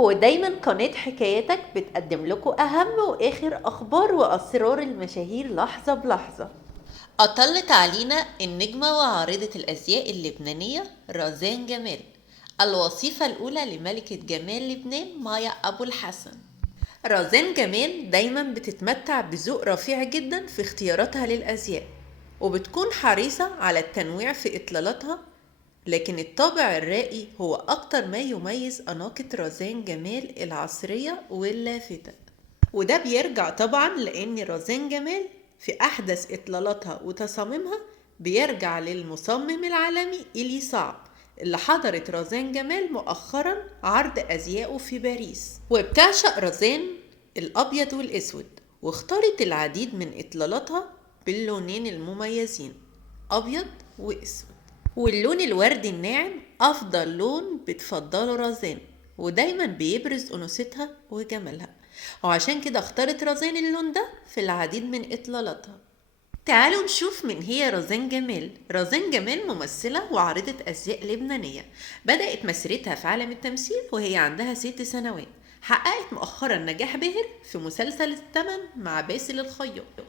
ودايما قناة حكاياتك بتقدم لكم أهم وآخر أخبار وأسرار المشاهير لحظة بلحظة. أطلت علينا النجمة وعارضة الأزياء اللبنانية رزان جمال، الوصيفة الأولى لملكة جمال لبنان مايا أبو الحسن. رزان جمال دايما بتتمتع بذوق رفيع جدا في اختياراتها للأزياء، وبتكون حريصة على التنويع في إطلالاتها، لكن الطابع الرائي هو أكتر ما يميز أناقة رزان جمال العصرية واللافتة. وده بيرجع طبعا لأن رزان جمال في أحدث إطلالاتها وتصاميمها بيرجع للمصمم العالمي إلي صعب، اللي حضرت رزان جمال مؤخرا عرض أزياءه في باريس، وبتعشق رزان الأبيض والأسود، واختارت العديد من إطلالاتها باللونين المميزين أبيض وأسود. واللون الوردي الناعم أفضل لون بتفضله رزان، ودايما بيبرز أنوثتها وجمالها، وعشان كده اختارت رزان اللون ده في العديد من إطلالاتها. تعالوا نشوف من هي رزان جمال. رزان جمال ممثلة وعارضة أزياء لبنانية، بدأت مسيرتها في عالم التمثيل وهي عندها 6 سنوات. حققت مؤخرا نجاح باهر في مسلسل الثمن مع باسل الخياط.